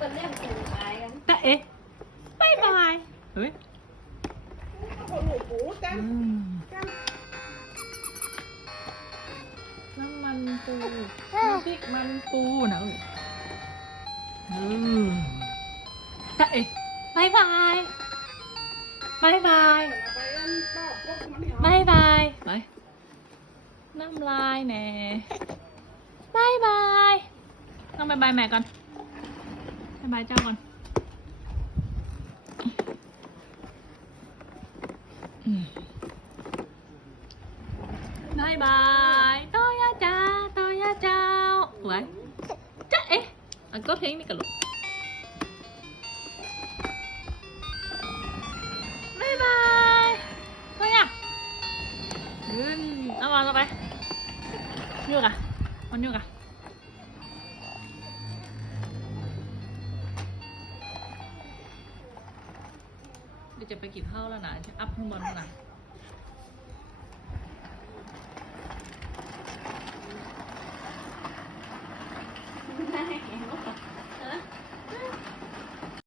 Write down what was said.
เป็นเรื่องสุายกันแต่เอ๊ะบายบายเฮ้ยอืมน้ำมันปูน้ำพริกมันปูนะเอ้ยแต่เอ๊ะบายบายบายบายบายบายไปน้ำลายแหน่บายบายต้องบายบายแม่ก่อน บายเจ้าก่อนบายบายโตยาจ้าโตยาเจ้าไว้จ๊ะเอ๊ะอันก็ทิ้งนี่กันลูกบายบายโตัวอะยืนเอามาต่อไปยูกะมันยูกะ เดี๋ยวจะไปกินข้าวแล้วนะอัพข้างบนนะ